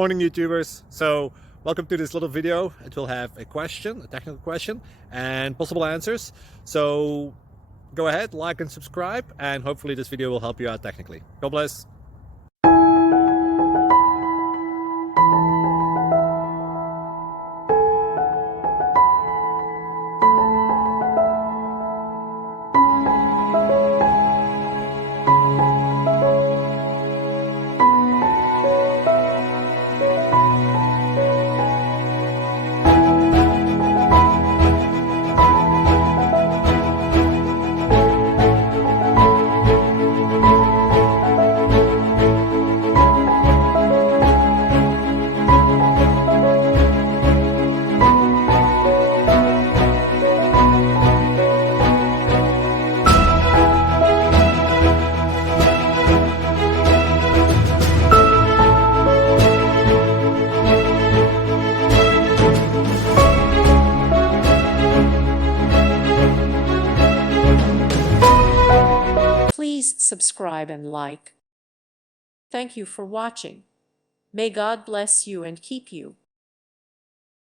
Morning YouTubers. So welcome to this little video. It will have a question, a technical question, and possible answers. So go ahead, like and subscribe, and hopefully this video will help you out technically. God bless. Please subscribe and like. Thank you for watching. May God bless you and keep you.